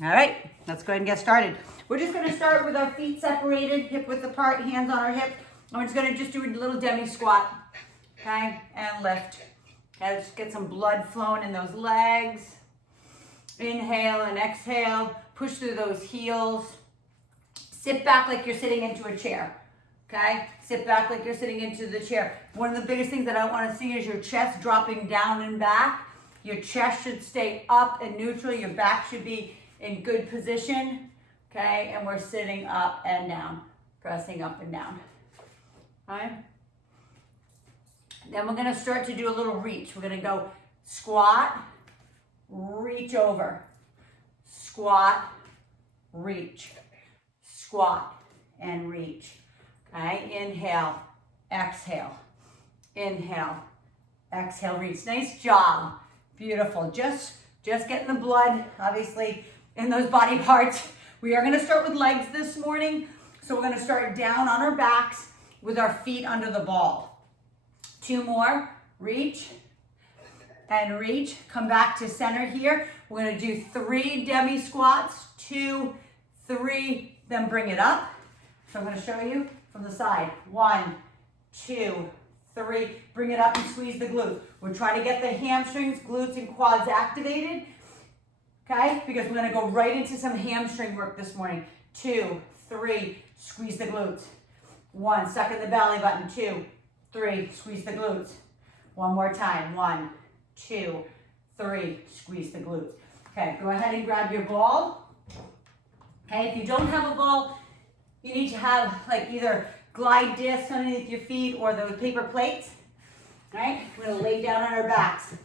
All right, let's go ahead and get started. We're just gonna start with our feet separated, hip width apart, hands on our hips. And we're just gonna do a little demi squat, okay? And lift. Okay, let's get some blood flowing in those legs. Inhale and exhale, push through those heels. Sit back like you're sitting into a chair, okay? Sit back like you're sitting into the chair. One of the biggest things that I wanna see is your chest dropping down and back. Your chest should stay up and neutral. Your back should be in good position, okay? And we're sitting up and down, pressing up and down, all right? Then we're gonna start to do a little reach. We're gonna go squat, reach over, squat, reach, squat, and reach, okay? Inhale, exhale, inhale, exhale, reach. Nice job, beautiful. Just getting the blood, obviously, in those body parts. We are gonna start with legs this morning. So we're gonna start down on our backs with our feet under the ball. 2 more, reach and reach. Come back to center here. We're gonna do 3 demi squats, 2, 3, then bring it up. So I'm gonna show you from the side. 1, 2, 3, bring it up and squeeze the glutes. We're trying to get the hamstrings, glutes, and quads activated, okay? Because we're gonna go right into some hamstring work this morning. 2, 3, squeeze the glutes. 1, suck in the belly button. 2, 3, squeeze the glutes. One more time. 1, 2, 3, squeeze the glutes. Okay, go ahead and grab your ball. Okay, if you don't have a ball, you need to have like either glide discs underneath your feet or those paper plates. All right, we're gonna lay down on our backs.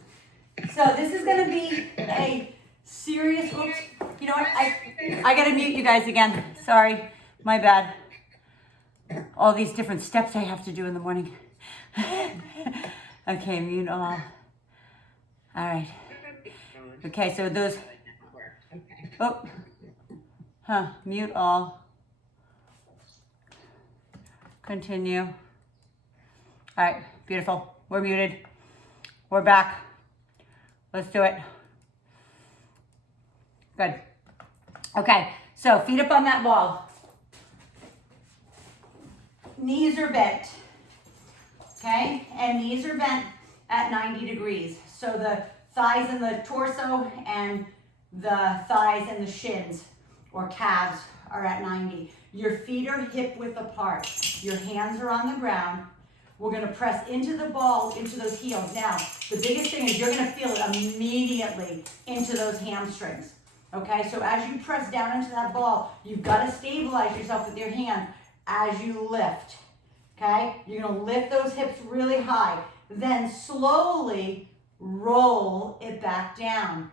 So this is gonna be a serious, oops, you know what, I gotta mute you guys again. Sorry, my bad. All these different steps I have to do in the morning. Okay, mute all. All right. Okay, so those, mute all. Continue. All right, beautiful. We're muted. We're back. Let's do it. Good. Okay, so feet up on that ball. Knees are bent. Okay, and knees are bent at 90 degrees. So the thighs and the torso and the thighs and the shins or calves are at 90. Your feet are hip width apart. Your hands are on the ground. We're gonna press into the ball, into those heels. Now, the biggest thing is you're gonna feel it immediately into those hamstrings. Okay, so as you press down into that ball, you've gotta stabilize yourself with your hands as you lift. Okay, you're gonna lift those hips really high. Then slowly roll it back down.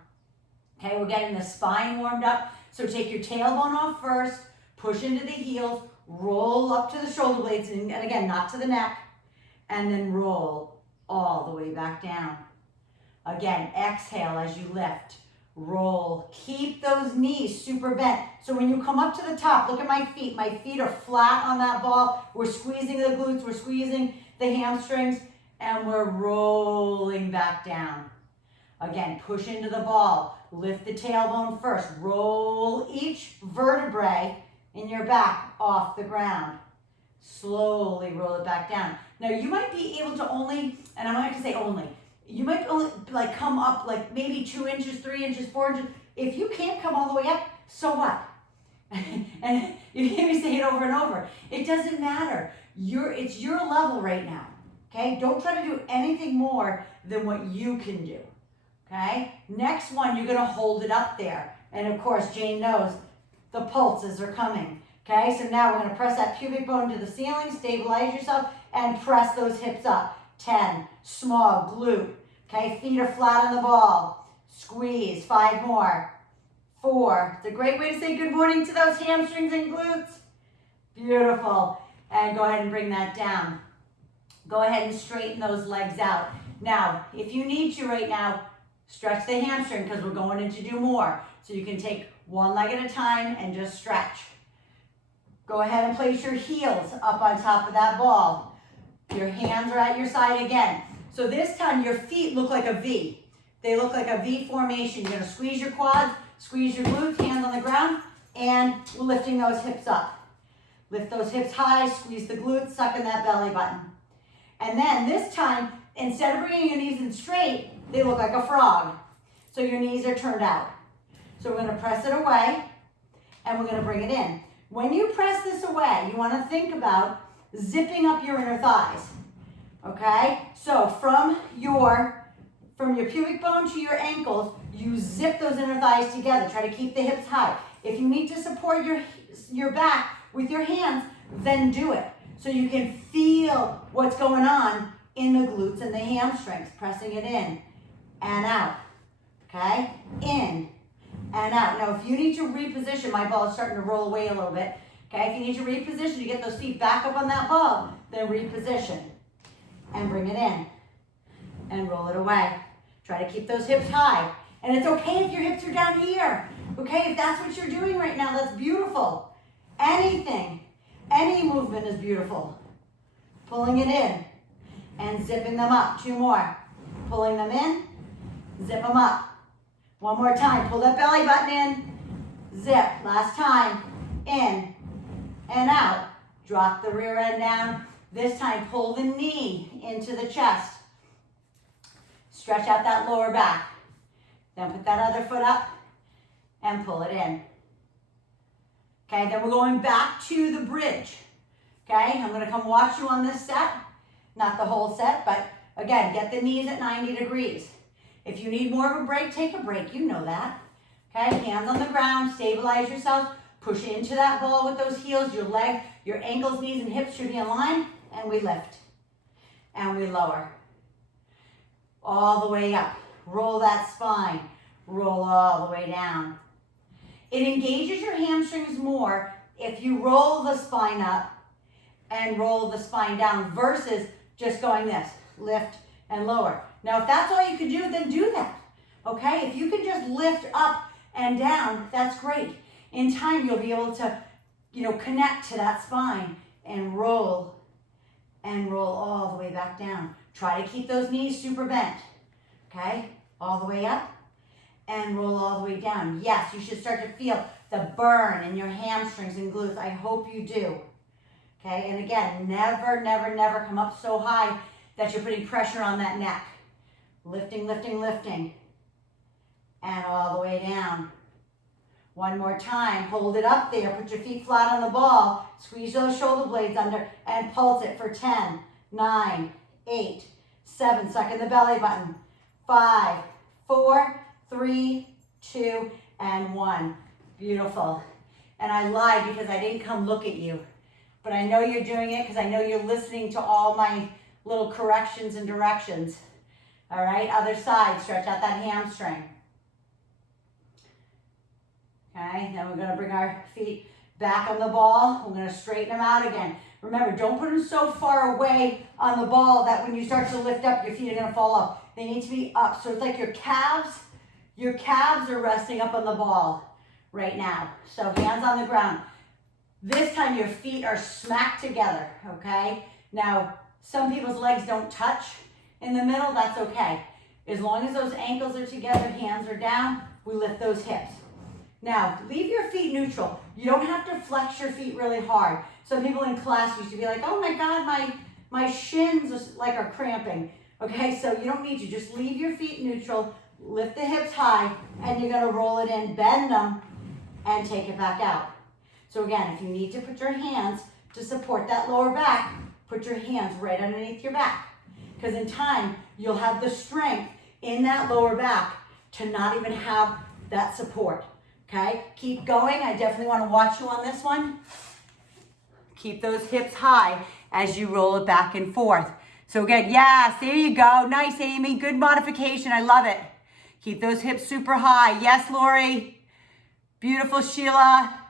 Okay, we're getting the spine warmed up. So take your tailbone off first, push into the heels, roll up to the shoulder blades, and again, not to the neck, and then roll all the way back down. Again, exhale as you lift, roll. Keep those knees super bent. So when you come up to the top, look at my feet. My feet are flat on that ball. We're squeezing the glutes, we're squeezing the hamstrings, and we're rolling back down. Again, push into the ball. Lift the tailbone first. Roll each vertebrae in your back off the ground. Slowly roll it back down. Now you might be able to only, and I'm not gonna say only, you might only like come up like maybe 2 inches, 3 inches, 4 inches. If you can't come all the way up, so what? And you hear me say it over and over. It doesn't matter. It's your level right now. Okay? Don't try to do anything more than what you can do. Okay? Next one, you're gonna hold it up there. And of course, Jane knows the pulses are coming. Okay? So now we're gonna press that pubic bone to the ceiling, stabilize yourself, and press those hips up. 10, small glute. Okay, feet are flat on the ball. Squeeze, 5 more. 4, it's a great way to say good morning to those hamstrings and glutes. Beautiful. And go ahead and bring that down. Go ahead and straighten those legs out. Now, if you need to right now, stretch the hamstring because we're going in to do more. So you can take one leg at a time and just stretch. Go ahead and place your heels up on top of that ball. Your hands are at your side again. So this time your feet look like a V. They look like a V formation. You're gonna squeeze your quads. Squeeze your glutes, hands on the ground, and we're lifting those hips up. Lift those hips high, squeeze the glutes, suck in that belly button. And then this time, instead of bringing your knees in straight, they look like a frog. So your knees are turned out. So we're gonna press it away, and we're gonna bring it in. When you press this away, you wanna think about zipping up your inner thighs, okay? So from your pubic bone to your ankles, you zip those inner thighs together. Try to keep the hips high. If you need to support your back with your hands, then do it. So you can feel what's going on in the glutes and the hamstrings, pressing it in and out, okay? In and out. Now, if you need to reposition, my ball is starting to roll away a little bit, okay? If you need to reposition to get those feet back up on that ball, then reposition and bring it in and roll it away. Try to keep those hips high. And it's okay if your hips are down here, okay? If that's what you're doing right now, that's beautiful. Anything, any movement is beautiful. Pulling it in and zipping them up. 2 more. Pulling them in, zip them up. 1 more time. Pull that belly button in, zip. Last time. In and out. Drop the rear end down. This time, pull the knee into the chest. Stretch out that lower back. Then put that other foot up and pull it in. Okay, then we're going back to the bridge. Okay, I'm gonna come watch you on this set. Not the whole set, but again, get the knees at 90 degrees. If you need more of a break, take a break, you know that. Okay, hands on the ground, stabilize yourself, push into that ball with those heels, your leg, your ankles, knees, and hips should be in line, and we lift. And we lower. All the way up. Roll that spine. Roll all the way down. It engages your hamstrings more if you roll the spine up and roll the spine down versus just going this, lift and lower. Now, if that's all you can do, then do that, okay? If you can just lift up and down, that's great. In time, you'll be able to, connect to that spine and roll all the way back down. Try to keep those knees super bent, okay? All the way up and roll all the way down. Yes, you should start to feel the burn in your hamstrings and glutes. I hope you do. Okay, and again, never, never, never come up so high that you're putting pressure on that neck. Lifting, lifting, lifting. And all the way down. 1 more time. Hold it up there. Put your feet flat on the ball. Squeeze those shoulder blades under and pulse it for 10, 9, 8, 7. Suck in the belly button. 5, 4, 3, 2, and 1. Beautiful. And I lied because I didn't come look at you. But I know you're doing it because I know you're listening to all my little corrections and directions. All right, other side, stretch out that hamstring. Okay, then we're gonna bring our feet back on the ball. We're gonna straighten them out again. Remember, don't put them so far away on the ball that when you start to lift up, your feet are gonna fall off. They need to be up. So it's like your calves are resting up on the ball right now. So hands on the ground. This time your feet are smacked together, okay? Now, some people's legs don't touch in the middle, that's okay. As long as those ankles are together, hands are down, we lift those hips. Now, leave your feet neutral. You don't have to flex your feet really hard. Some people in class used to be like, oh my God, my shins are cramping. Okay, so you don't need to. Just leave your feet neutral, lift the hips high, and you're gonna roll it in, bend them, and take it back out. So again, if you need to put your hands to support that lower back, put your hands right underneath your back. Because in time, you'll have the strength in that lower back to not even have that support. Okay, keep going. I definitely want to watch you on this one. Keep those hips high as you roll it back and forth. So again, yes, there you go. Nice, Amy. Good modification. I love it. Keep those hips super high. Yes, Lori. Beautiful, Sheila.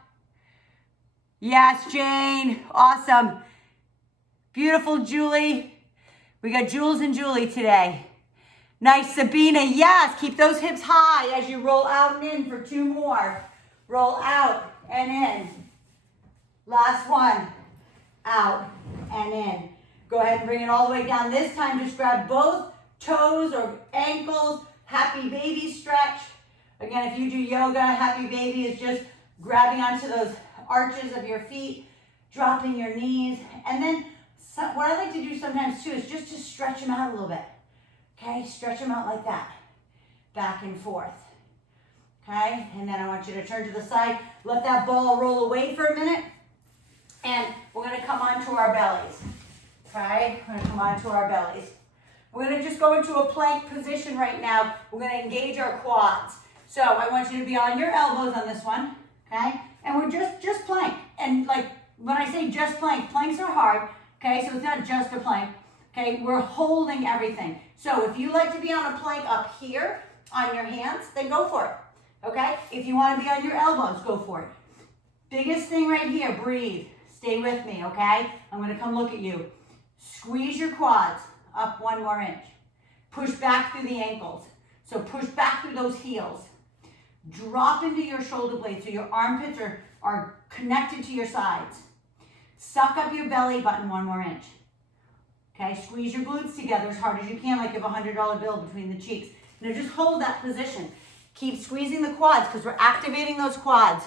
Yes, Jane. Awesome. Beautiful, Julie. We got Jules and Julie today. Nice, Sabina. Yes, keep those hips high as you roll out and in for 2 more. Roll out and in. Last one. Out and in. Go ahead and bring it all the way down. This time, just grab both toes or ankles. Happy baby stretch. Again, if you do yoga, happy baby is just grabbing onto those arches of your feet, dropping your knees. And then what I like to do sometimes too is just to stretch them out a little bit. Okay, stretch them out like that, back and forth. Okay, and then I want you to turn to the side, let that ball roll away for a minute, and we're gonna come onto our bellies. Okay, we're gonna come onto our bellies. We're gonna just go into a plank position right now. We're gonna engage our quads. So I want you to be on your elbows on this one, okay? And we're just plank. And like, when I say just plank, planks are hard, okay? So it's not just a plank, okay? We're holding everything. So if you like to be on a plank up here on your hands, then go for it, okay? If you wanna be on your elbows, go for it. Biggest thing right here, breathe. Stay with me, okay? I'm gonna come look at you. Squeeze your quads up 1 more inch. Push back through the ankles. So push back through those heels. Drop into your shoulder blades so your armpits are connected to your sides. Suck up your belly button 1 more inch. Okay, squeeze your glutes together as hard as you can, like you have a $100 bill between the cheeks. Now just hold that position. Keep squeezing the quads because we're activating those quads.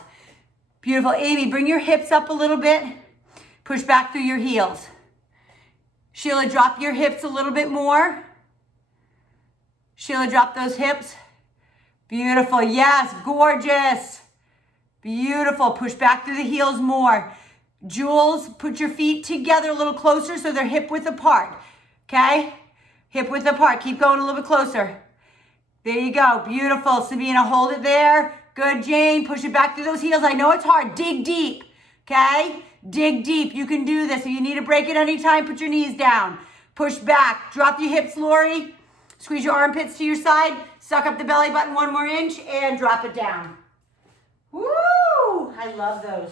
Beautiful. Amy, bring your hips up a little bit. Push back through your heels. Sheila, drop your hips a little bit more. Sheila, drop those hips. Beautiful. Yes, gorgeous. Beautiful. Push back through the heels more. Jules, put your feet together a little closer so they're hip width apart. Okay? Hip width apart. Keep going a little bit closer. There you go. Beautiful. Sabina, hold it there. Good, Jane. Push it back through those heels. I know it's hard. Dig deep. Okay? Dig deep. You can do this. If you need to break it anytime, put your knees down. Push back. Drop your hips, Lori. Squeeze your armpits to your side. Suck up the belly button 1 more inch and drop it down. Woo! I love those.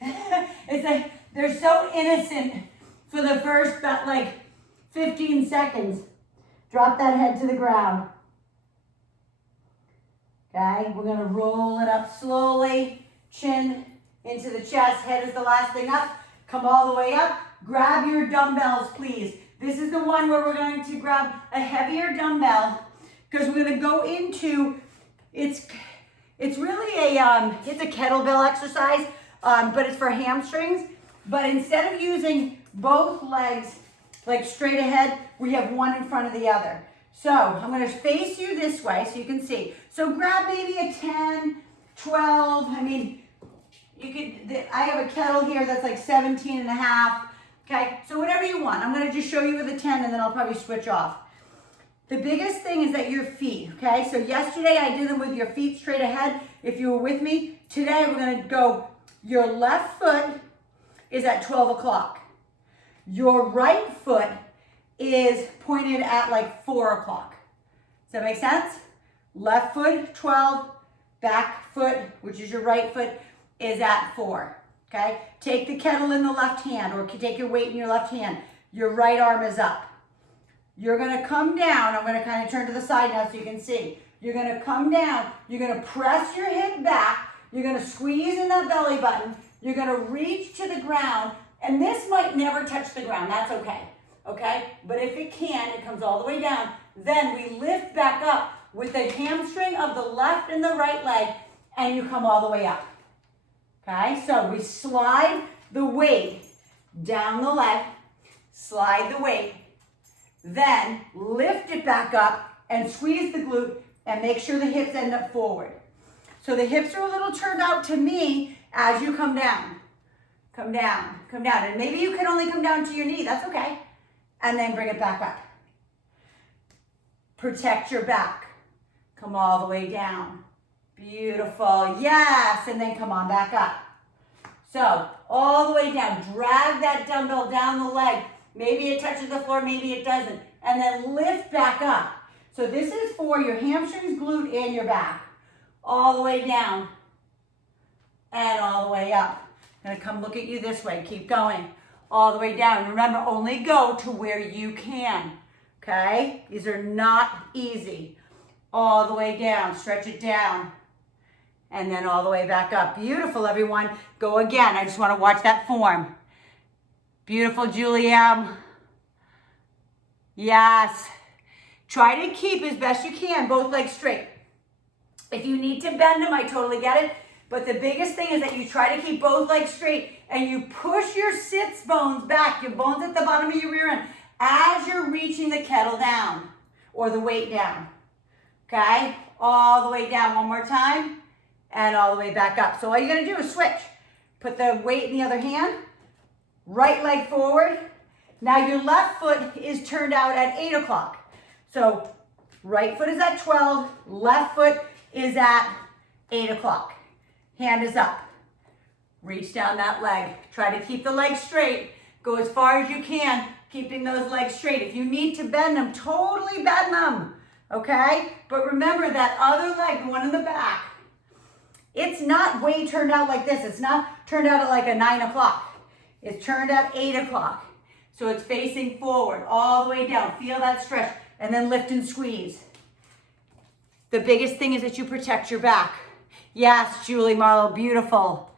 It's like they're so innocent for the first like 15 seconds. Drop that head to the ground. Okay, we're gonna roll it up slowly. Chin into the chest, head is the last thing up. Come all the way up. Grab your dumbbells, please. This is the one where we're going to grab a heavier dumbbell because we're going to go into, it's really it's a kettlebell exercise, but it's for hamstrings. But instead of using both legs like straight ahead, we have one in front of the other. So I'm going to face you this way so you can see. So grab maybe a 10, 12, I mean, you could, I have a kettle here that's like 17 and a half. Okay, so whatever you want. I'm gonna just show you with a 10 and then I'll probably switch off. The biggest thing is that your feet, okay? So yesterday I did them with your feet straight ahead. If you were with me, today we're gonna go, your left foot is at 12 o'clock. Your right foot is pointed at like 4 o'clock. Does that make sense? Left foot, 12, back foot, which is your right foot, is at 4. Okay, take the kettle in the left hand or take your weight in your left hand. Your right arm is up. You're gonna come down. I'm gonna kind of turn to the side now so you can see. You're gonna come down. You're gonna press your hip back. You're gonna squeeze in that belly button. You're gonna reach to the ground. And this might never touch the ground. That's okay. Okay, but if it can, it comes all the way down. Then we lift back up with the hamstring of the left and the right leg and you come all the way up. Okay, so we slide the weight down the leg, slide the weight, then lift it back up and squeeze the glute and make sure the hips end up forward. So the hips are a little turned out to me as you come down. Come down, come down. And maybe you can only come down to your knee, that's okay. And then bring it back up. Protect your back. Come all the way down. Beautiful, yes, and then come on back up. So, all the way down, drag that dumbbell down the leg. Maybe it touches the floor, maybe it doesn't. And then lift back up. So this is for your hamstrings, glute, and your back. All the way down and all the way up. I'm gonna come look at you this way, keep going. All the way down. Remember, only go to where you can, okay? These are not easy. All the way down, stretch it down. And then all the way back up. Beautiful, everyone. Go again. I just want to watch that form. Beautiful, Juliam. Yes. Try to keep as best you can both legs straight. If you need to bend them, I totally get it. But the biggest thing is that you try to keep both legs straight and you push your sits bones back, your bones at the bottom of your rear end, as you're reaching the kettle down or the weight down. Okay? All the way down one more time and all the way back up. So all you're gonna do is switch. Put the weight in the other hand, right leg forward. Now your left foot is turned out at 8 o'clock. So right foot is at 12, left foot is at 8 o'clock. Hand is up. Reach down that leg. Try to keep the legs straight. Go as far as you can, keeping those legs straight. If you need to bend them, totally bend them, okay? But remember that other leg, the one in the back, it's not way turned out like this. It's not turned out at like a 9 o'clock. It's turned at 8 o'clock. So it's facing forward, all the way down. Feel that stretch, and then lift and squeeze. The biggest thing is that you protect your back. Yes, Julie Marlowe, beautiful.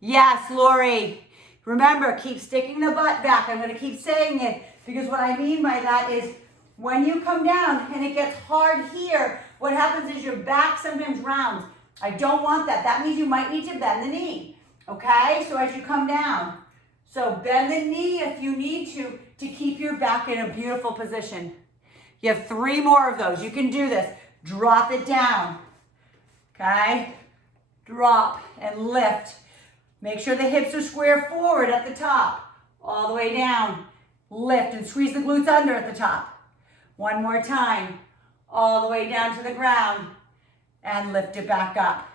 Yes, Lori. Remember, keep sticking the butt back. I'm gonna keep saying it because what I mean by that is when you come down and it gets hard here, what happens is your back sometimes rounds. I don't want that. That means you might need to bend the knee, okay? So as you come down, so bend the knee if you need to keep your back in a beautiful position. You have 3 more of those. You can do this. Drop it down, okay? Drop and lift. Make sure the hips are square forward at the top, all the way down. Lift and squeeze the glutes under at the top. One more time, all the way down to the ground and lift it back up.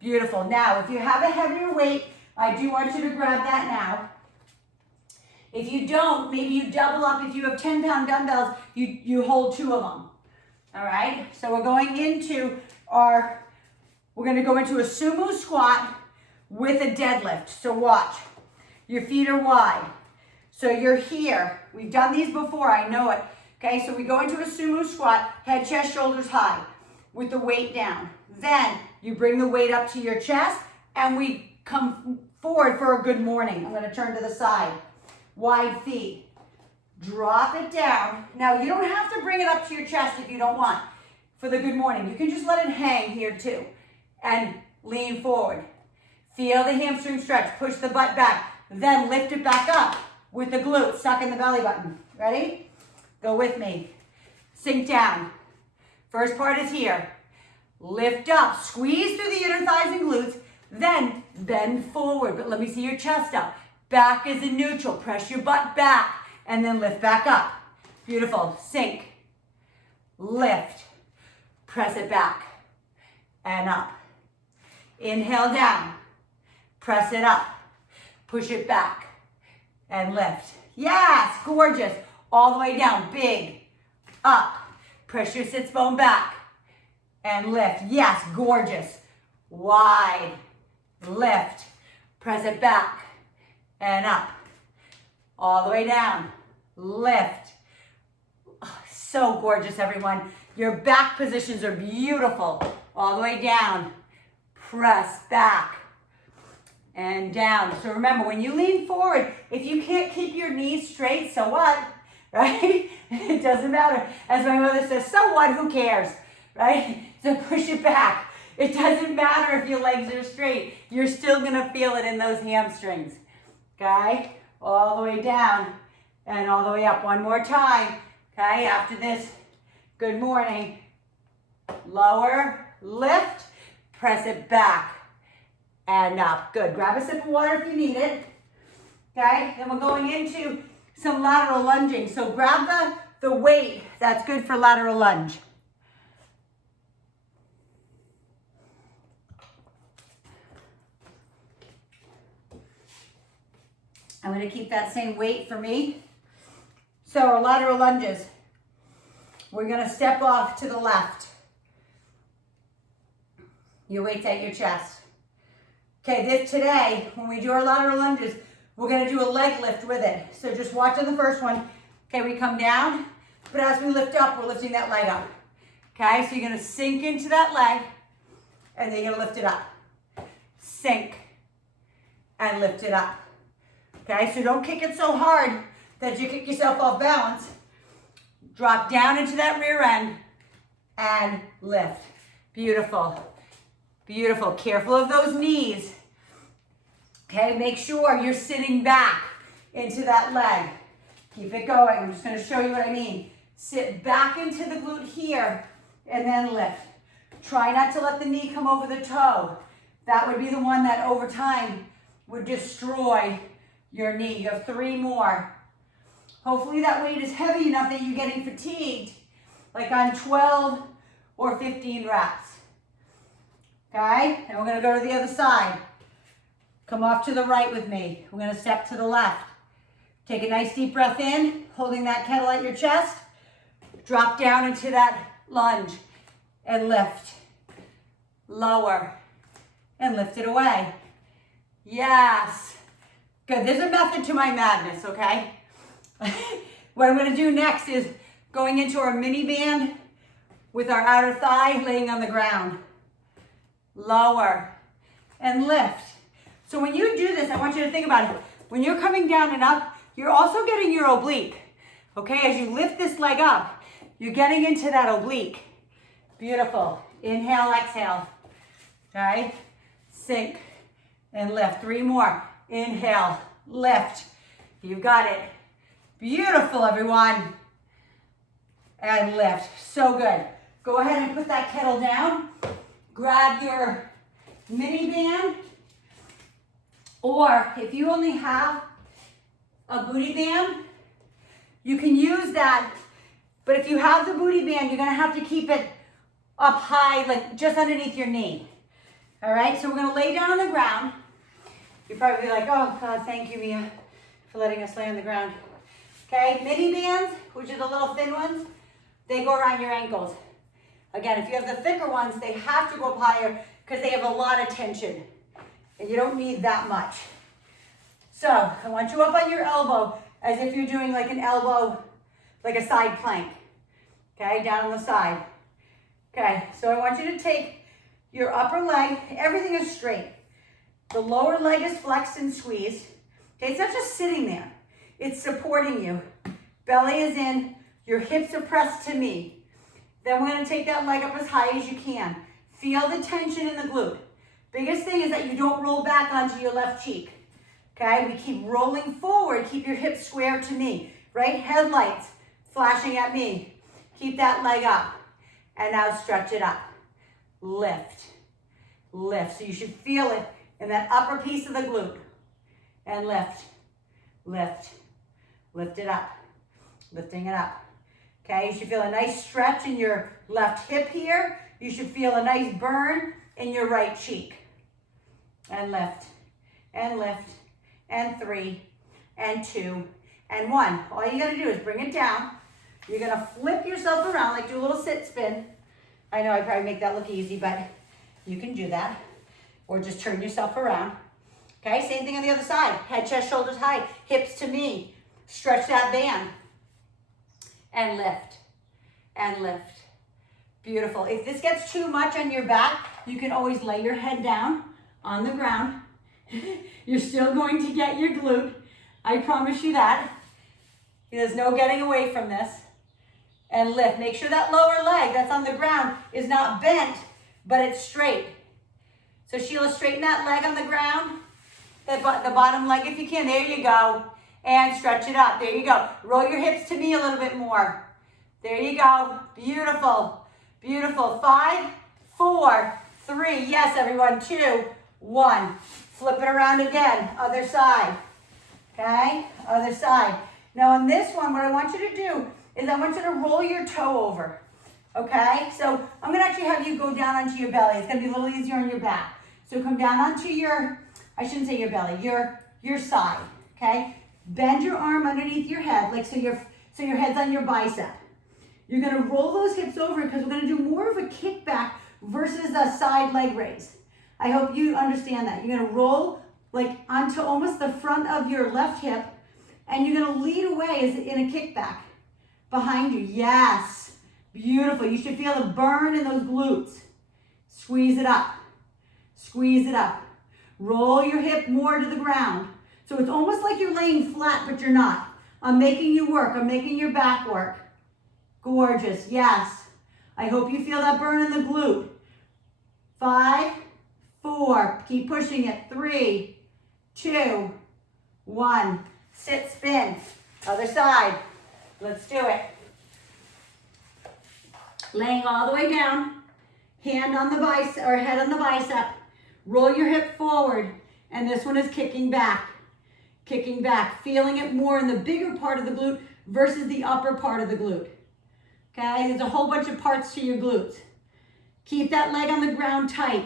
Beautiful. Now, if you have a heavier weight, I do want you to grab that now. If you don't, maybe you double up. If you have 10-pound dumbbells, you hold 2 of them. All right? So we're going into we're going to go into a sumo squat with a deadlift. So watch. Your feet are wide. So you're here. We've done these before. I know it. Okay, so we go into a sumo squat, head, chest, shoulders high with the weight down. Then you bring the weight up to your chest and we come forward for a good morning. I'm going to turn to the side. Wide feet. Drop it down. Now you don't have to bring it up to your chest if you don't want for the good morning. You can just let it hang here too and lean forward. Feel the hamstring stretch. Push the butt back. Then lift it back up with the glutes stuck in the belly button. Ready? Go with me. Sink down. First part is here. Lift up. Squeeze through the inner thighs and glutes. Then bend forward. But let me see your chest up. Back is in neutral. Press your butt back. And then lift back up. Beautiful. Sink. Lift. Press it back. And up. Inhale down. Press it up. Push it back. And lift. Yes, gorgeous. All the way down. Big. Up. Press your sits bone back. And lift. Yes, gorgeous. Wide. Lift. Press it back. And up. All the way down. Lift. Oh, so gorgeous, everyone. Your back positions are beautiful. All the way down. Press back. And down. So remember, when you lean forward, if you can't keep your knees straight, so what? Right? It doesn't matter. As my mother says, so what? Who cares? Right? So push it back. It doesn't matter if your legs are straight. You're still going to feel it in those hamstrings. Okay? All the way down and all the way up. One more time. Okay? After this, good morning. Lower, lift, press it back and up. Good. Grab a sip of water if you need it. Okay? Then we're going into some lateral lunging. So grab the weight. That's good for lateral lunge. I'm going to keep that same weight for me. So our lateral lunges. We're going to step off to the left. Your weight's at your chest. Okay, today, when we do our lateral lunges, we're going to do a leg lift with it. So just watch on the first one. Okay, we come down, but as we lift up, we're lifting that leg up. Okay, so you're going to sink into that leg, and then you're going to lift it up. Sink, and lift it up. Okay, so don't kick it so hard that you kick yourself off balance. Drop down into that rear end and lift. Beautiful. Beautiful. Careful of those knees. Okay, make sure you're sitting back into that leg. Keep it going. I'm just going to show you what I mean. Sit back into the glute here and then lift. Try not to let the knee come over the toe. That would be the one that over time would destroy your knee. You have 3 more. Hopefully that weight is heavy enough that you're getting fatigued, like on 12 or 15 reps. Okay, and we're going to go to the other side. Come off to the right with me. We're going to step to the left. Take a nice deep breath in, holding that kettle at your chest. Drop down into that lunge and lift. Lower and lift it away. Yes. Good. There's a method to my madness, okay? What I'm going to do next is going into our mini band with our outer thigh laying on the ground. Lower and lift. So when you do this, I want you to think about it. When you're coming down and up, you're also getting your oblique. Okay, as you lift this leg up, you're getting into that oblique. Beautiful. Inhale, exhale. Okay, sink and lift. 3 more. Inhale, lift. You've got it. Beautiful, everyone. And lift. So good. Go ahead and put that kettle down. Grab your mini band. Or if you only have a booty band, you can use that. But if you have the booty band, you're going to have to keep it up high, like just underneath your knee. All right, so we're going to lay down on the ground. You're probably like, oh, God, thank you, Mia, for letting us lay on the ground. Okay, mini bands, which are the little thin ones, they go around your ankles. Again, if you have the thicker ones, they have to go up higher because they have a lot of tension. And you don't need that much. So I want you up on your elbow as if you're doing like an elbow, like a side plank. Okay, down on the side. Okay, so I want you to take your upper leg, everything is straight. The lower leg is flexed and squeezed. Okay, it's not just sitting there. It's supporting you. Belly is in, your hips are pressed to me. Then we're gonna take that leg up as high as you can. Feel the tension in the glute. Biggest thing is that you don't roll back onto your left cheek. Okay, we keep rolling forward. Keep your hips square to me, right? Headlights flashing at me. Keep that leg up. And now stretch it up. Lift, lift. So you should feel it in that upper piece of the glute. And lift, lift, lift it up. Lifting it up. Okay, you should feel a nice stretch in your left hip here. You should feel a nice burn in your right cheek. And lift, and lift, and 3, and 2, and 1. All you gotta do is bring it down. You're gonna flip yourself around, like do a little sit spin. I know I probably make that look easy, but you can do that. Or just turn yourself around. Okay, same thing on the other side. Head, chest, shoulders high, hips to me. Stretch that band. And lift, and lift. Beautiful. If this gets too much on your back, you can always lay your head down on the ground. You're still going to get your glute. I promise you that. There's no getting away from this. And lift. Make sure that lower leg that's on the ground is not bent, but it's straight. So Sheila, straighten that leg on the ground. The bottom leg if you can. There you go. And stretch it up. There you go. Roll your hips to me a little bit more. There you go. Beautiful. Beautiful. 5, 4, 3. Yes, everyone. 2, 1. Flip it around again. Other side. Okay? Other side. Now on this one, what I want you to do is I want you to roll your toe over. Okay? So I'm going to actually have you go down onto your belly. It's going to be a little easier on your back. So come down onto your, I shouldn't say your belly, your side. Okay? Bend your arm underneath your head, like so your head's on your bicep. You're going to roll those hips over because we're going to do more of a kickback versus a side leg raise. I hope you understand that. You're going to roll like onto almost the front of your left hip, and you're going to lead away as in a kickback behind you. Yes. Beautiful. You should feel the burn in those glutes. Squeeze it up. Squeeze it up. Roll your hip more to the ground. So it's almost like you're laying flat, but you're not. I'm making you work. I'm making your back work. Gorgeous. Yes. I hope you feel that burn in the glute. 5, 4, keep pushing it, 3, 2, 1. Sit, spin, other side. Let's do it. Laying all the way down, hand on the bicep or head on the bicep. Roll your hip forward, and this one is kicking back, feeling it more in the bigger part of the glute versus the upper part of the glute. Okay, there's a whole bunch of parts to your glutes. Keep that leg on the ground tight.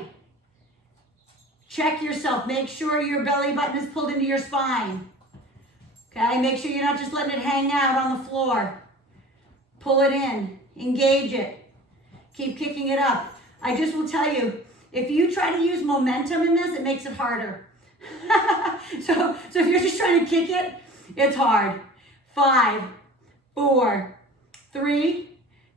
Check yourself, make sure your belly button is pulled into your spine. Okay, make sure you're not just letting it hang out on the floor. Pull it in, engage it. Keep kicking it up. I just will tell you, if you try to use momentum in this, it makes it harder. so if you're just trying to kick it, it's hard. 5, 4, 3,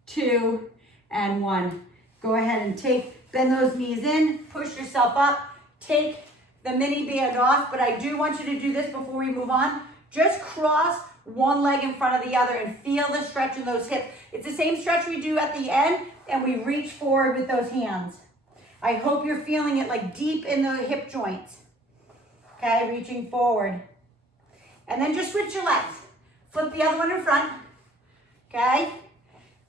2, and 1. Go ahead and bend those knees in, push yourself up, take the mini band off, but I do want you to do this before we move on. Just cross one leg in front of the other and feel the stretch in those hips. It's the same stretch we do at the end, and we reach forward with those hands. I hope you're feeling it like deep in the hip joints. Okay, reaching forward. And then just switch your legs. Flip the other one in front. Okay,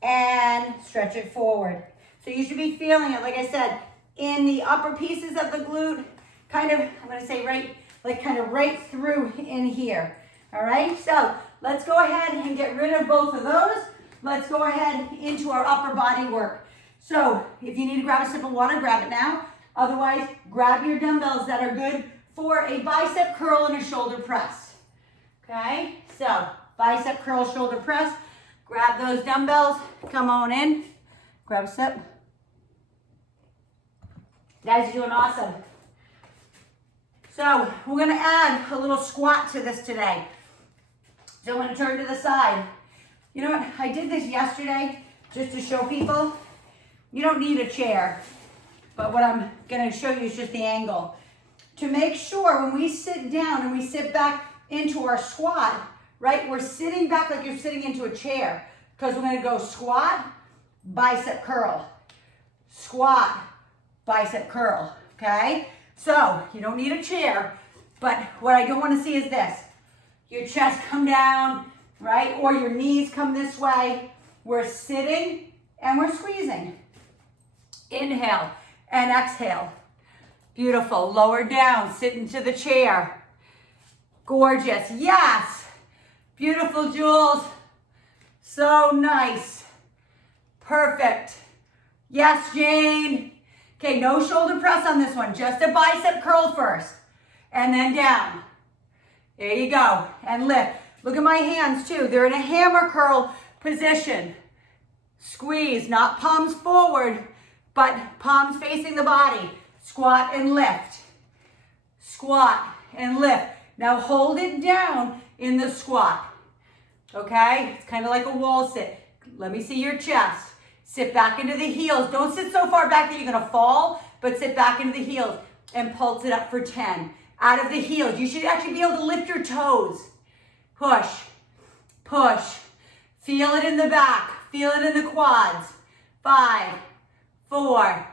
and stretch it forward. So you should be feeling it, like I said, in the upper pieces of the glute, kind of, I'm gonna say right through in here. All right, so let's go ahead and get rid of both of those. Let's go ahead into our upper body work. So if you need to grab a sip of water, grab it now. Otherwise, grab your dumbbells that are good for a bicep curl and a shoulder press. Okay, so bicep curl, shoulder press. Grab those dumbbells, come on in, grab a sip. You guys are doing awesome. So we're gonna add a little squat to this today. So I'm gonna turn to the side. You know what, I did this yesterday just to show people. You don't need a chair, but what I'm gonna show you is just the angle. To make sure when we sit down and we sit back into our squat, right, we're sitting back like you're sitting into a chair, because we're gonna go squat, bicep curl, squat, bicep curl, okay? So you don't need a chair, but what I don't wanna see is this. Your chest come down, right? Or your knees come this way. We're sitting and we're squeezing. Inhale and exhale. Beautiful, lower down, sit into the chair. Gorgeous, yes. Beautiful, Jules. So nice. Perfect. Yes, Jane. Okay, no shoulder press on this one, just a bicep curl first, and then down. There you go, and lift. Look at my hands too, they're in a hammer curl position. Squeeze, not palms forward, but palms facing the body. Squat and lift. Squat and lift. Now hold it down in the squat. Okay, it's kind of like a wall sit. Let me see your chest. Sit back into the heels. Don't sit so far back that you're gonna fall, but sit back into the heels and pulse it up for 10. Out of the heels. You should actually be able to lift your toes. Push, push. Feel it in the back. Feel it in the quads. 5, 4,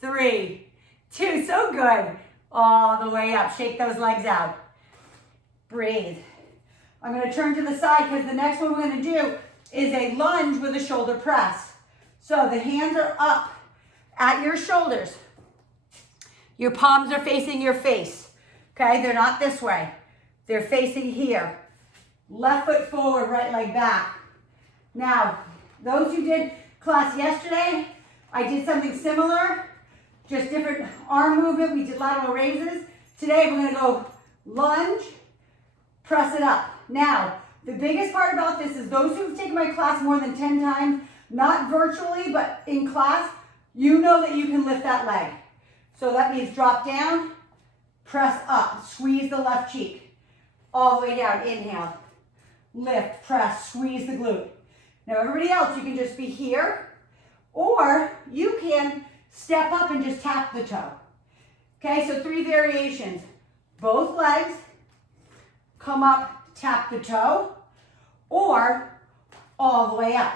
3, 2. So good. All the way up. Shake those legs out. Breathe. I'm gonna turn to the side because the next one we're gonna do is a lunge with a shoulder press. So the hands are up at your shoulders. Your palms are facing your face. Okay, they're not this way. They're facing here. Left foot forward, right leg back. Now, those who did class yesterday, I did something similar, just different arm movement. We did lateral raises. Today, we're gonna go lunge, press it up. Now, the biggest part about this is those who've taken my class more than 10 times, not virtually, but in class, you know that you can lift that leg. So that means drop down, press up, squeeze the left cheek, all the way down, inhale, lift, press, squeeze the glute. Now everybody else, you can just be here, or you can step up and just tap the toe. Okay, so 3 variations. Both legs, come up, tap the toe, or all the way up.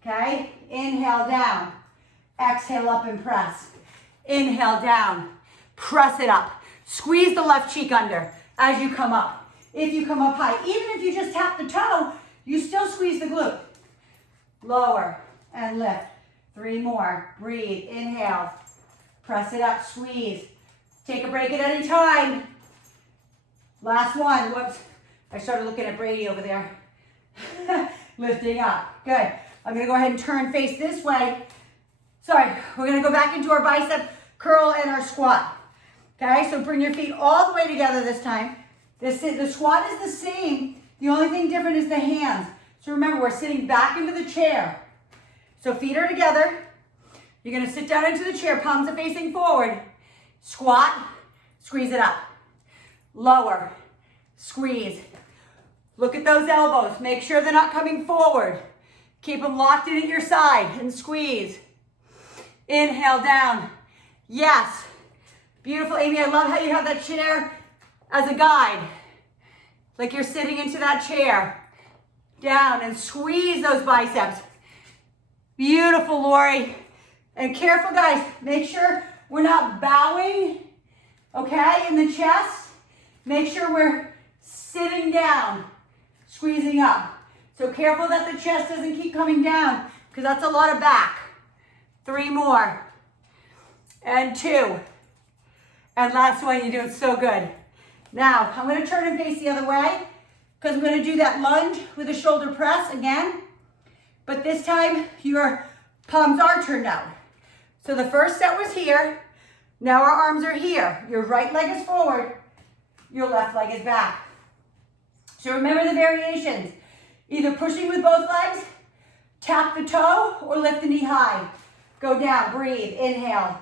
Okay, inhale down, exhale up and press. Inhale down. Press it up. Squeeze the left cheek under as you come up. If you come up high, even if you just tap the toe, you still squeeze the glute. Lower and lift. 3 more. Breathe. Inhale. Press it up. Squeeze. Take a break at any time. Last one. Whoops. I started looking at Brady over there. Lifting up. Good. I'm going to go ahead and turn face this way. Sorry. We're going to go back into our bicep curl and our squat. Okay, so bring your feet all the way together this time. The squat is the same. The only thing different is the hands. So remember, we're sitting back into the chair. So feet are together. You're going to sit down into the chair, palms are facing forward. Squat, squeeze it up. Lower, squeeze. Look at those elbows. Make sure they're not coming forward. Keep them locked in at your side and squeeze. Inhale down. Yes. Beautiful, Amy. I love how you have that chair as a guide. Like you're sitting into that chair. Down and squeeze those biceps. Beautiful, Lori. And careful, guys. Make sure we're not bowing, okay, in the chest. Make sure we're sitting down, squeezing up. So careful that the chest doesn't keep coming down because that's a lot of back. 3 more. And 2. And last one, you're doing so good. Now, I'm going to turn and face the other way because we're going to do that lunge with a shoulder press again. But this time, your palms are turned out. So the first set was here. Now our arms are here. Your right leg is forward. Your left leg is back. So remember the variations. Either pushing with both legs, tap the toe, or lift the knee high. Go down, breathe, inhale.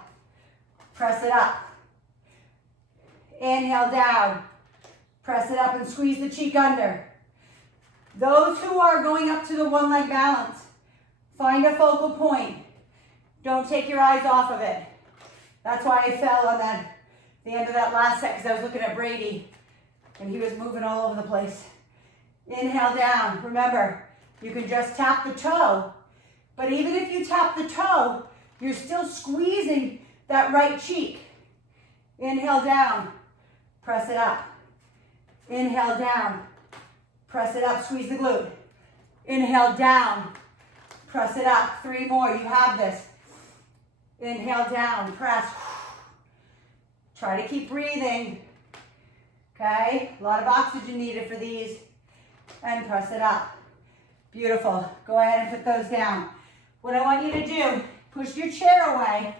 Press it up. Inhale down, press it up and squeeze the cheek under. Those who are going up to the 1 leg balance, find a focal point. Don't take your eyes off of it. That's why I fell on the end of that last set because I was looking at Brady and he was moving all over the place. Inhale down. Remember, you can just tap the toe, but even if you tap the toe, you're still squeezing that right cheek. Inhale down. Press it up. Inhale down. Press it up. Squeeze the glute. Inhale down. Press it up. 3 more. You have this. Inhale down. Press. Try to keep breathing. Okay? A lot of oxygen needed for these. And press it up. Beautiful. Go ahead and put those down. What I want you to do, push your chair away.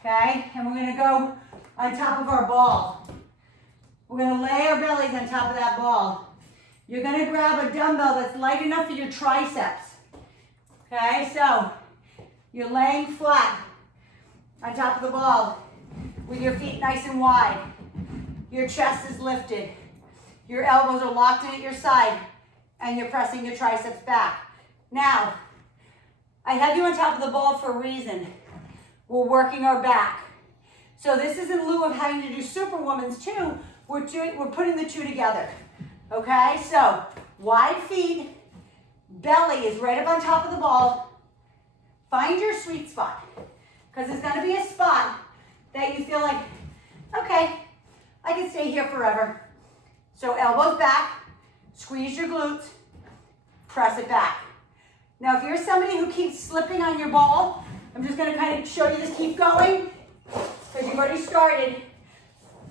Okay? And we're going to go on top of our ball. We're going to lay our bellies on top of that ball. You're going to grab a dumbbell that's light enough for your triceps. Okay, so you're laying flat on top of the ball with your feet nice and wide. Your chest is lifted. Your elbows are locked in at your side and you're pressing your triceps back. Now, I have you on top of the ball for a reason. We're working our back. So this is in lieu of having to do Superwoman's too. We're putting the two together. Okay, so wide feet, belly is right up on top of the ball. Find your sweet spot because it's going to be a spot that you feel like, okay, I can stay here forever. So elbows back, squeeze your glutes, press it back. Now if you're somebody who keeps slipping on your ball, I'm just going to kind of show you this, keep going because you've already started.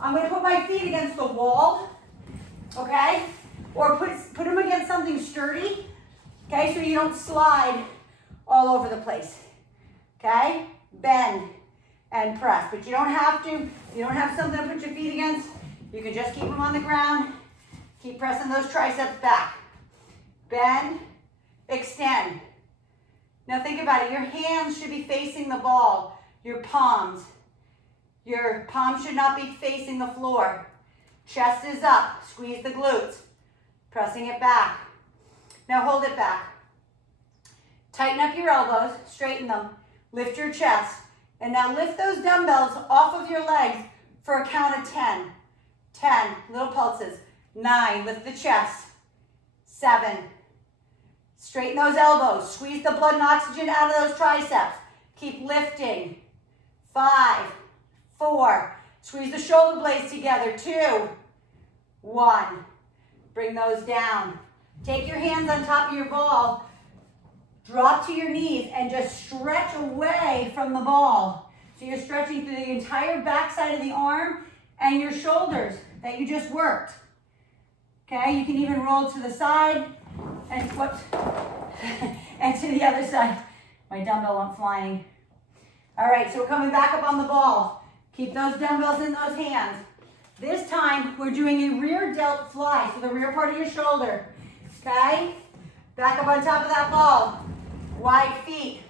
I'm going to put my feet against the wall, okay? Or put them against something sturdy, okay? So you don't slide all over the place, okay? Bend and press, but you don't have to. You don't have something to put your feet against. You can just keep them on the ground. Keep pressing those triceps back. Bend, extend. Now think about it. Your hands should be facing the ball, your palms. Your palms should not be facing the floor. Chest is up. Squeeze the glutes. Pressing it back. Now hold it back. Tighten up your elbows. Straighten them. Lift your chest. And now lift those dumbbells off of your legs for a count of 10. 10. Little pulses. 9. Lift the chest. 7. Straighten those elbows. Squeeze the blood and oxygen out of those triceps. Keep lifting. 5. 4. Squeeze the shoulder blades together. 2, 1. Bring those down. Take your hands on top of your ball. Drop to your knees and just stretch away from the ball. So you're stretching through the entire back side of the arm and your shoulders that you just worked. Okay, you can even roll to the side and whoops, and to the other side. My dumbbell went flying. All right, so we're coming back up on the ball. Keep those dumbbells in those hands. This time, we're doing a rear delt fly, so the rear part of your shoulder. Okay, back up on top of that ball. Wide feet,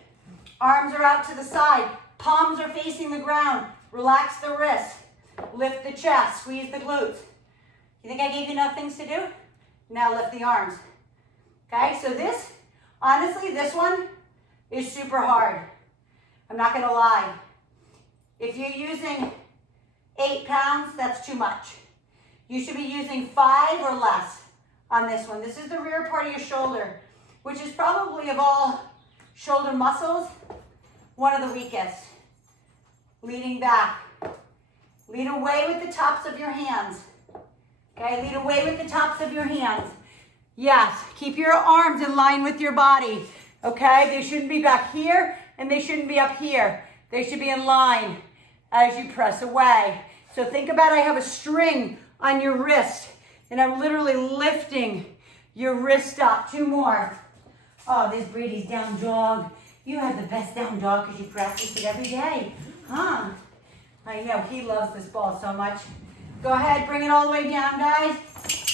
arms are out to the side, palms are facing the ground. Relax the wrists, lift the chest, squeeze the glutes. You think I gave you enough things to do? Now lift the arms. Okay, so this, honestly, this one is super hard. I'm not gonna lie. If you're using 8 pounds, that's too much. You should be using 5 or less on this one. This is the rear part of your shoulder, which is probably of all shoulder muscles, one of the weakest. Leading back. Lead away with the tops of your hands. Okay, lead away with the tops of your hands. Yes, keep your arms in line with your body. Okay, they shouldn't be back here and they shouldn't be up here. They should be in line as you press away. So think about I have a string on your wrist and I'm literally lifting your wrist up. 2 more. Oh, there's Brady's down dog. You have the best down dog because you practice it every day. Huh? I know, he loves this ball so much. Go ahead, bring it all the way down, guys.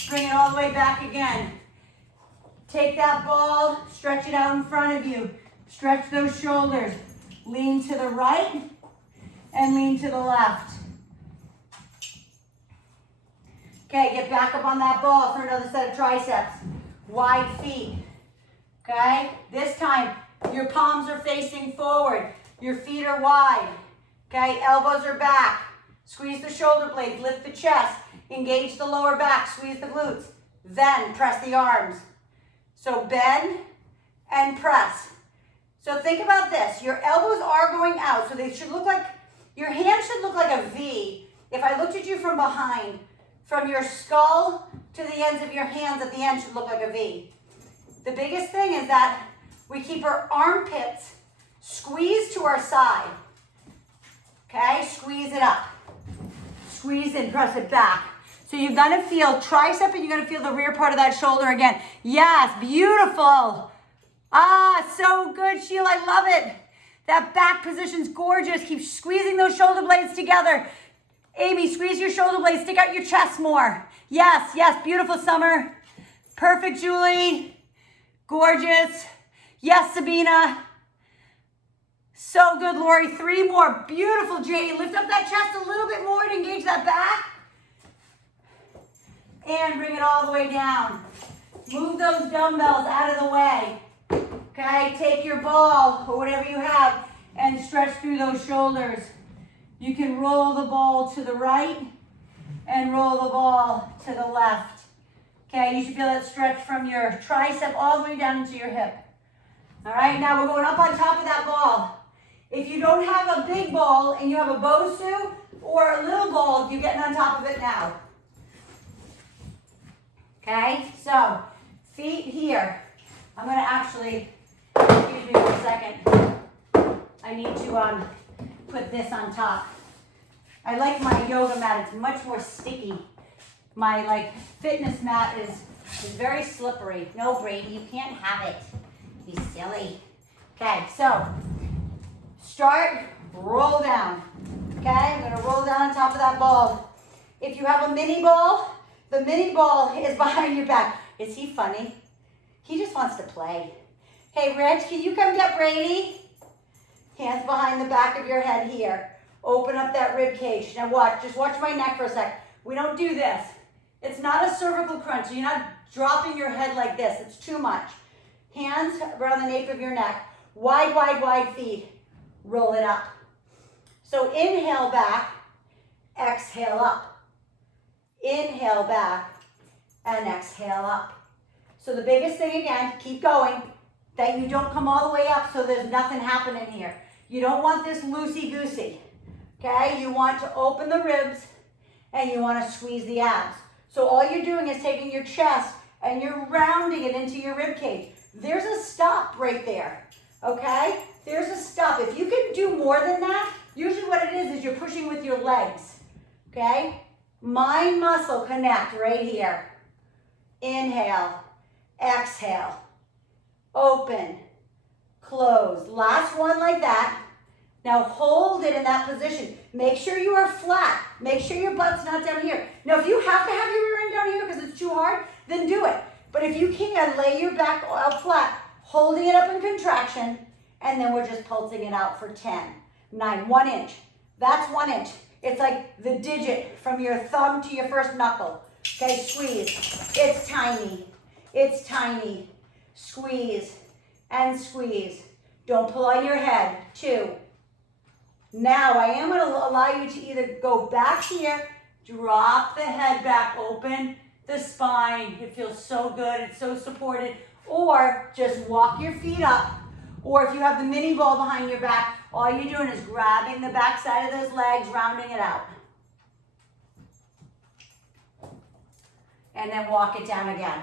Bring it all the way back again. Take that ball, stretch it out in front of you. Stretch those shoulders. Lean to the right and lean to the left. Okay, get back up on that ball for another set of triceps. Wide feet. Okay, this time your palms are facing forward. Your feet are wide. Okay, elbows are back. Squeeze the shoulder blades, lift the chest, engage the lower back, squeeze the glutes. Then press the arms. So bend and press. So think about this. Your elbows are going out, so they should look like, your hands should look like a V. If I looked at you from behind, from your skull to the ends of your hands at the end should look like a V. The biggest thing is that we keep our armpits squeezed to our side. Okay, squeeze it up. Squeeze and press it back. So you're gonna feel tricep and you're gonna feel the rear part of that shoulder again. Yes, beautiful. Ah, so good, Sheila, I love it. That back position's gorgeous. Keep squeezing those shoulder blades together. Amy, squeeze your shoulder blades, stick out your chest more. Yes, yes, beautiful, Summer. Perfect, Julie. Gorgeous. Yes, Sabina. So good, Lori. 3 more. Beautiful, Jane. Lift up that chest a little bit more to engage that back. And bring it all the way down. Move those dumbbells out of the way. Okay, take your ball or whatever you have and stretch through those shoulders. You can roll the ball to the right and roll the ball to the left. Okay, you should feel that stretch from your tricep all the way down into your hip. All right, now we're going up on top of that ball. If you don't have a big ball and you have a Bosu or a little ball, you're getting on top of it now. Okay, so feet here. I'm going to actually, excuse me for a second. I need to put this on top. I like my yoga mat. It's much more sticky. My fitness mat is very slippery. No, Brady, you can't have it. You silly. Okay, so start, roll down. Okay, I'm going to roll down on top of that ball. If you have a mini ball, the mini ball is behind your back. Is he funny? He just wants to play. Hey, Reg, can you come get Brady? Hands behind the back of your head here. Open up that rib cage. Now watch, just watch my neck for a sec. We don't do this. It's not a cervical crunch. You're not dropping your head like this. It's too much. Hands around the nape of your neck. Wide, wide, wide feet. Roll it up. So inhale back, exhale up. Inhale back and exhale up. So the biggest thing again, keep going, that you don't come all the way up so there's nothing happening here. You don't want this loosey-goosey. Okay, okay? You want to open the ribs and you want to squeeze the abs. So all you're doing is taking your chest and you're rounding it into your rib cage. There's a stop right there, okay? There's a stop. If you can do more than that, usually what it is you're pushing with your legs, okay? Mind muscle connect right here. Inhale, exhale, open, close. Last one like that. Now hold it in that position. Make sure you are flat. Make sure your butt's not down here. Now if you have to have your rear end down here because it's too hard, then do it. But if you can, lay your back out flat, holding it up in contraction, and then we're just pulsing it out for 10, 9, 1 inch. That's 1 inch. It's like the digit from your thumb to your first knuckle. Okay, squeeze. It's tiny. It's tiny. Squeeze and squeeze. Don't pull on your head. 2. Now I am going to allow you to either go back here, drop the head back, open the spine. It feels so good. It's so supported. Or just walk your feet up. Or if you have the mini ball behind your back, all you're doing is grabbing the back side of those legs, rounding it out. And then walk it down again.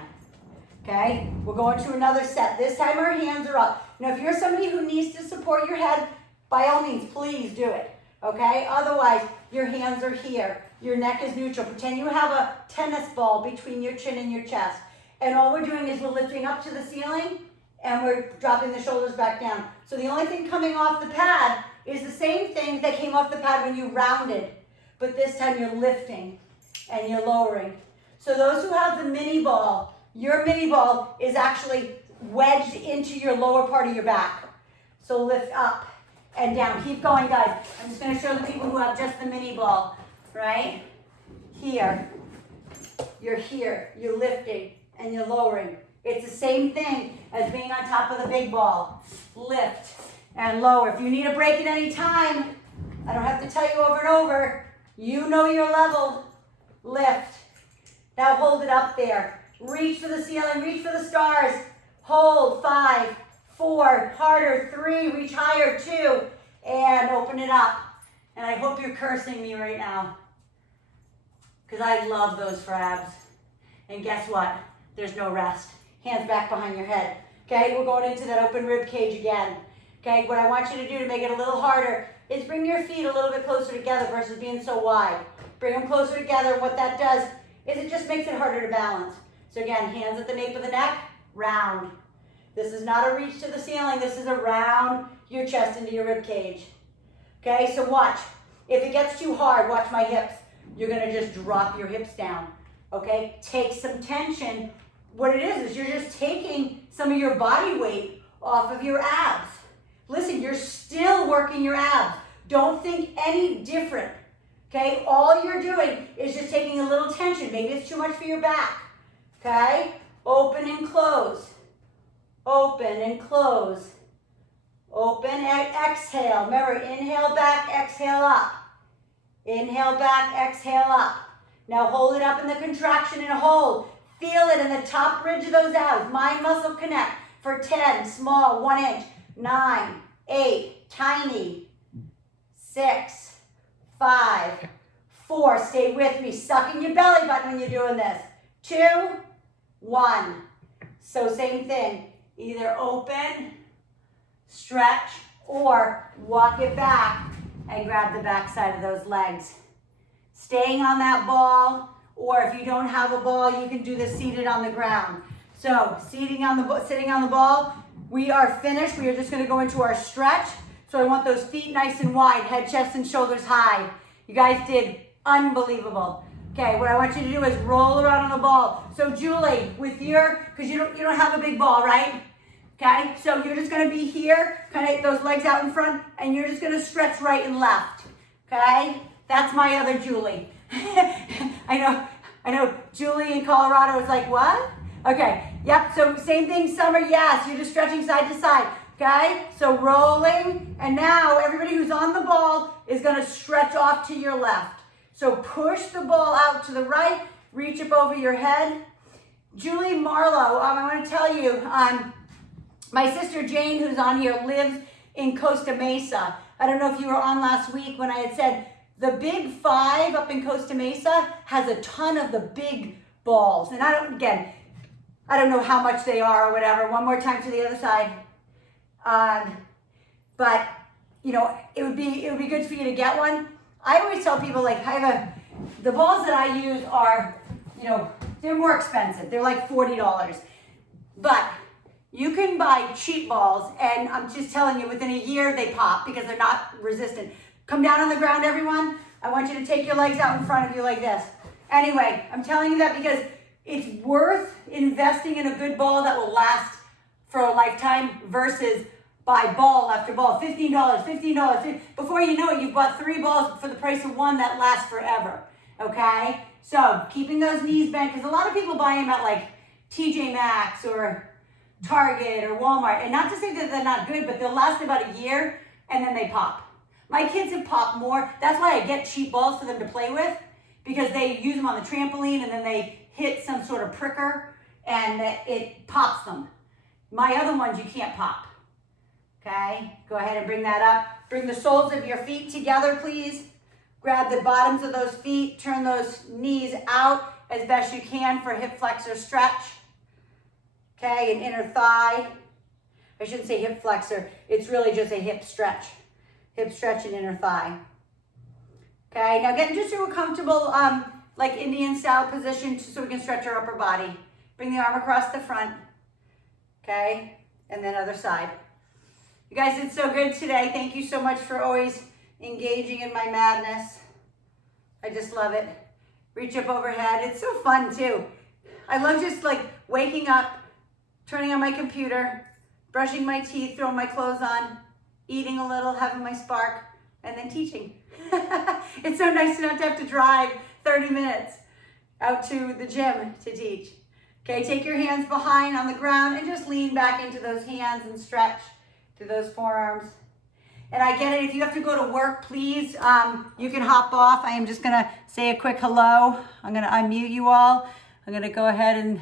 Okay? We're going to another set. This time our hands are up. Now if you're somebody who needs to support your head, by all means, please do it. Okay? Otherwise, your hands are here. Your neck is neutral. Pretend you have a tennis ball between your chin and your chest. And all we're doing is we're lifting up to the ceiling and we're dropping the shoulders back down. So the only thing coming off the pad is the same thing that came off the pad when you rounded. But this time you're lifting and you're lowering. So those who have the mini ball, your mini ball is actually wedged into your lower part of your back. So lift up and down. Keep going, guys. I'm just going to show the people who have just the mini ball, right? Here. You're here. You're lifting and you're lowering. It's the same thing as being on top of the big ball. Lift and lower. If you need a break at any time, I don't have to tell you over and over. You know your level. Lift. Now hold it up there. Reach for the ceiling. Reach for the stars. Hold. 5, 4, harder. 3, reach higher. 2, and open it up. And I hope you're cursing me right now, because I love those for abs. And guess what? There's no rest. Hands back behind your head. Okay, we're going into that open rib cage again. Okay, what I want you to do to make it a little harder is bring your feet a little bit closer together versus being so wide. Bring them closer together. What that does is it just makes it harder to balance. So again, hands at the nape of the neck, round. This is not a reach to the ceiling. This is a round your chest into your rib cage. Okay, so watch. If it gets too hard, watch my hips. You're gonna just drop your hips down. Okay, take some tension. What it is you're just taking some of your body weight off of your abs. Listen, you're still working your abs. Don't think any different. Okay, all you're doing is just taking a little tension. Maybe it's too much for your back. Okay, open and close. Open and close. Open and exhale. Remember, inhale back, exhale up. Inhale back, exhale up. Now hold it up in the contraction and hold. Feel it in the top ridge of those abs. Mind muscle connect for 10, small, 1 inch. 9, 8, tiny. 6, 5, 4. Stay with me. Suck in your belly button when you're doing this. 2, 1. So same thing. Either open, stretch, or walk it back and grab the back side of those legs. Staying on that ball, or if you don't have a ball, you can do this seated on the ground. So sitting on the ball, we are finished. We are just going to go into our stretch. So I want those feet nice and wide, head, chest, and shoulders high. You guys did unbelievable. Okay, what I want you to do is roll around on the ball. So Julie, with your, because you don't have a big ball, right? Okay, so you're just going to be here, kind of those legs out in front, and you're just going to stretch right and left. Okay, that's my other Julie. I know. Julie in Colorado is like, what? Okay, yep. So same thing, Summer. Yes, you're just stretching side to side. Okay, so rolling, and now everybody who's on the ball is going to stretch off to your left. So push the ball out to the right, reach up over your head. Julie Marlowe, I want to tell you, my sister Jane, who's on here, lives in Costa Mesa. I don't know if you were on last week when I had said The Big 5 up in Costa Mesa has a ton of the big balls. And I don't know how much they are or whatever. One more time to the other side. But you know, it would be good for you to get one. I always tell people, like, the balls that I use are, you know, they're more expensive. They're like $40. But you can buy cheap balls, and I'm just telling you, within a year they pop because they're not resistant. Come down on the ground, everyone. I want you to take your legs out in front of you like this. Anyway, I'm telling you that because it's worth investing in a good ball that will last for a lifetime versus buy ball after ball. $15, $15. Before you know it, you've bought 3 balls for the price of 1 that lasts forever. Okay? So keeping those knees bent, because a lot of people buy them at like TJ Maxx or Target or Walmart. And not to say that they're not good, but they'll last about a year and then they pop. My kids have popped more. That's why I get cheap balls for them to play with, because they use them on the trampoline and then they hit some sort of pricker and it pops them. My other ones you can't pop. Okay, go ahead and bring that up. Bring the soles of your feet together, please. Grab the bottoms of those feet. Turn those knees out as best you can for hip flexor stretch. Okay, an inner thigh. I shouldn't say hip flexor. It's really just a hip stretch. Hip stretch and inner thigh. Okay, now get into a comfortable, like Indian style position so we can stretch our upper body. Bring the arm across the front. Okay, and then other side. You guys did so good today. Thank you so much for always engaging in my madness. I just love it. Reach up overhead. It's so fun too. I love just like waking up, turning on my computer, brushing my teeth, throwing my clothes on, eating a little, having my spark, and then teaching. It's so nice not to have to drive 30 minutes out to the gym to teach. Okay, take your hands behind on the ground and just lean back into those hands and stretch to those forearms. And I get it, if you have to go to work, please, you can hop off. I am just gonna say a quick hello. I'm gonna unmute you all. I'm gonna go ahead and